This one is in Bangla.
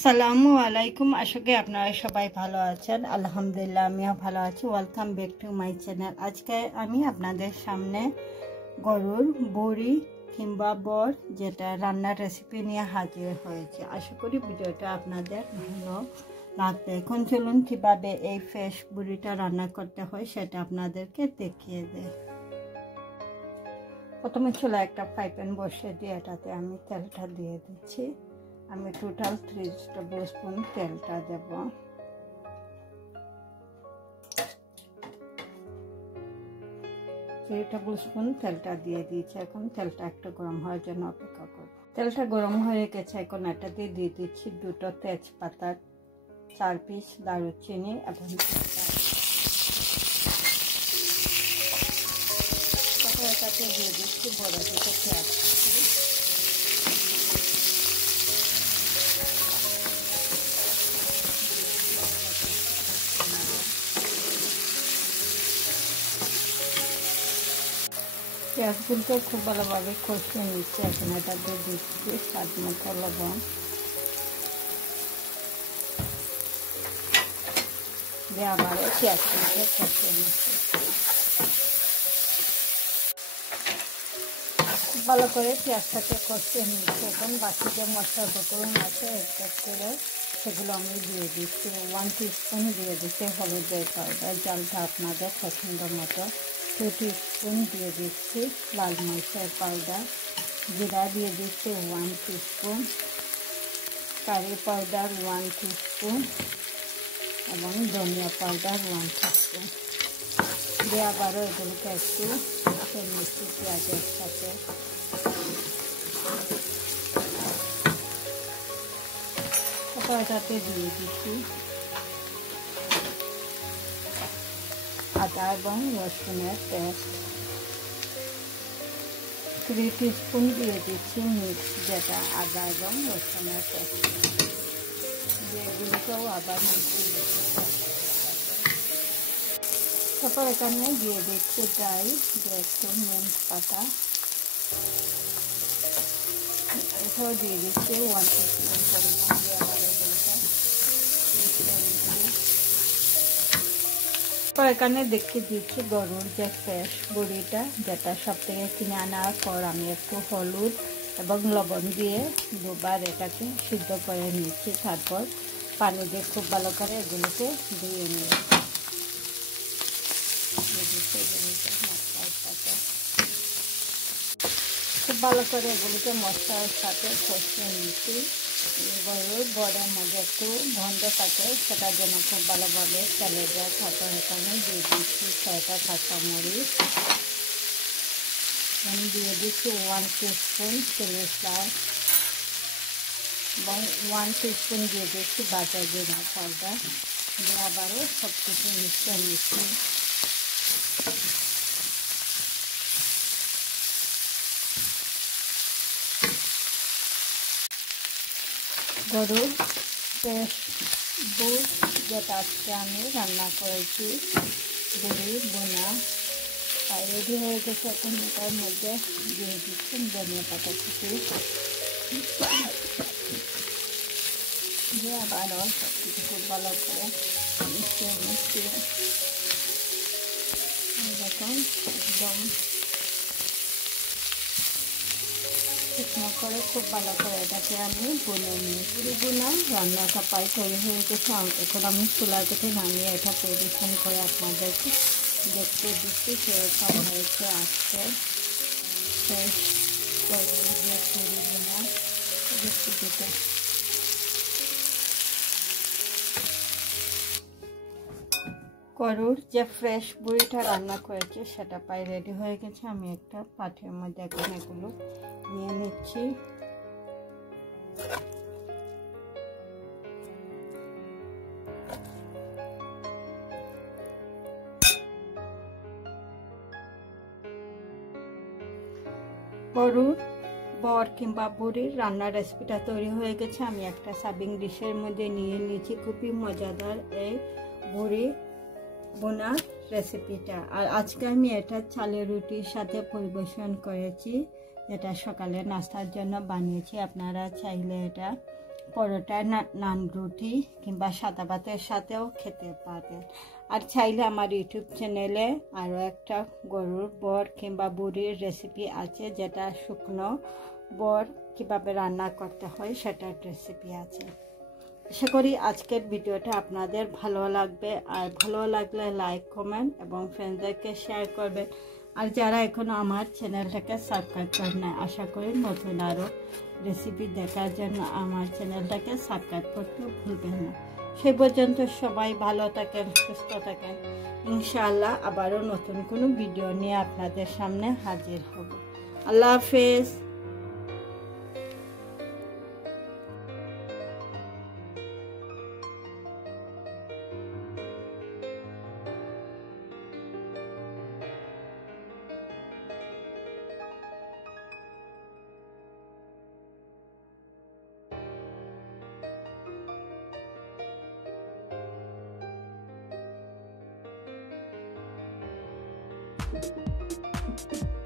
আসসালামু আলাইকুম। আশা করি আপনারা সবাই ভালো আছেন। আলহামদুলিল্লাহ আমিও ভালো আছি। Welcome back to my channel. আজকে আমি আপনাদের সামনে গরুর বড়ি কিংবা বর যেটা রান্নার রেসিপি নিয়ে হাজির হয়েছে। আশা করি ভিডিওটা আপনাদের ভালো লাগবে। এখন চলুন কীভাবে এই ফ্রেশ বড়িটা রান্না করতে হয় সেটা আপনাদেরকে দেখিয়ে দেয়। প্রথমে চুলায় একটা ফ্রাই প্যান বসিয়ে দিয়ে এটাতে আমি তেলটা দিয়ে দিচ্ছি। আমি টোটাল 3 টেবিল স্পুন তেলটা দেব। তেলটা দিয়ে দিয়েছি। এখন তেলটা একটু গরম হওয়ার জন্য অপেক্ষা করব। তেলটা গরম হয়ে গেছে। এখন এটাতে দিয়ে দিচ্ছি 2টো তেজপাতা, 4 পিস দারুচিনি এবং এটাতে দিয়ে দিচ্ছি বড় দুটো পেঁয়াজ। পেঁয়াজগুলোকে খুব ভালোভাবে কষিয়ে নিচ্ছি। এখন এটাতে দিচ্ছি স্বাদ মতো লবণ, দিয়ে আবারও পেঁয়াজগুলোকে কষিয়ে নিচ্ছি। খুব ভালো করে পেঁয়াজটাকে কষিয়ে নিচ্ছি। এখন বাকি যে মশলার উপকরণ আছে এক করে সেগুলো আমি দিয়ে দিচ্ছি। 1 টিস্পুন দিয়ে দিচ্ছি হলুদের পাউডার, জালটা আপনাদের পছন্দ মতো। 2 টিস্পুন দিয়ে দিচ্ছি লাল মরিচের পাউডার, জিরা দিয়ে দিচ্ছি 1 টিস্পুন, কারি পাউডার 1 টিস্পুন এবং ধনিয়া পাউডার 1 টিস্পুন দিয়ে আবারও এগুলোকে একটু মিষ্টি পেঁয়াজের সাথে। এটাতে দিয়ে দিচ্ছি আদা এবং রসুনের পেস্ট, 3 টিস্পুন দিয়ে দিচ্ছি মিক্স যেটা আদা এবং রসুনের পেস্ট, এগুলোকেও আবার মিশিয়ে দিচ্ছি। তারপর এখানে দিয়ে দিচ্ছি ড্রাই যে একটু মিন্ট পাতা, এটাও দিয়ে দিচ্ছি 1 টিস্পুন পরিমাণ, দিয়ে আবার এগুলোকে মিশিয়ে নিচ্ছি। তো এখানে দেখিয়ে দিচ্ছি গরুর যে ফ্রেশ বড়িটা, যেটা সব থেকে কিনে আনার পর আমি একটু হলুদ এবং লবণ দিয়ে 2বার এটাকে সিদ্ধ করে নিচ্ছি। তারপর পানি দিয়ে খুব ভালো করে এগুলোকে ধুয়ে নিয়ে খুব ভালো করে এগুলোকে মশলার সাথে কষিয়ে নিচ্ছি। গরুর বড়ের মধ্যে একটু গন্ধ থাকে, সেটার জন্য খুব ভালোভাবে চলে যায়। তারপর এখানে দিয়ে দিচ্ছি 6টা কাঁচামরিচ, আমি দিয়ে দিচ্ছি 1 টিস্পুন চিলি ফ্লেক্স এবং 1 টিস্পুন দিয়ে দিচ্ছি বাটা জিরা পাউডার, দিয়ে আবারও সব কিছু মিশিয়ে নিচ্ছি। গরুর ফ্রেশ দুধ যেটা আজকে আমি রান্না করেছি বড়ি বোনা রেডি হয়ে গেছে। এখন এটার মধ্যে দিয়ে দিচ্ছি ধনিয়া পাতা কুচি, দিয়ে আবারও সব কিছু খুব ভালো করে মিশিয়ে নিচ্ছি। দেখুন একদম শুকনো করে খুব ভালো করে এটাকে আমি বুনে নিই। পুরি বোনা রান্নাটা প্রায় তৈরি হয়ে গেছে। এখন আমি চুলা থেকে নামিয়ে এটা পরিবেশন করে আপনাদেরকে দেখতে দিচ্ছি সেরকম হয়েছে আজকে ফ্রেশ গরুর যে পুরি বোনা রেসিপিটা। গরুর যে ফ্রেশ বড়িটা রান্না করেছি সেটা প্রায় রেডি হয়ে গেছে। আমি একটা পাত্রের মধ্যে এখন এগুলো নিয়ে নিচ্ছি। গরুর বর কিংবা বড়ির রান্নার রেসিপিটা তৈরি হয়ে গেছে। আমি একটা সার্ভিং ডিশের মধ্যে নিয়ে নিয়েছি। খুবই মজাদার এই বড়ি বোনা রেসিপিটা। আর আজকে আমি এটা চালের রুটির সাথে পরিবেশন করেছি, যেটা সকালে নাস্তার জন্য বানিয়েছি। আপনারা চাইলে এটা পরোটা, নান, রুটি কিংবা সাদা ভাতের সাথেও খেতে পারবেন। আর চাইলে আমার ইউটিউব চ্যানেলে আরও একটা গরুর বর কিংবা বুড়ির রেসিপি আছে, যেটা শুকনো বর কীভাবে রান্না করতে হয় সেটার রেসিপি আছে। আশা করি আজকের ভিডিওটা আপনাদের ভালো লাগবে, আর ভালো লাগলে লাইক, কমেন্ট এবং ফ্রেন্ডদেরকে শেয়ার করবেন। আর যারা এখনও আমার চ্যানেলটাকে সাবস্ক্রাইব করেন না, আশা করি নতুন আরও রেসিপি দেখার জন্য আমার চ্যানেলটাকে সাবস্ক্রাইব করতে ভুলবেন না। সেই পর্যন্ত সবাই ভালো থাকেন, সুস্থ থাকেন। ইনশাআল্লাহ আবারও নতুন কোনো ভিডিও নিয়ে আপনাদের সামনে হাজির হব। আল্লাহ হাফেজ। Thank you.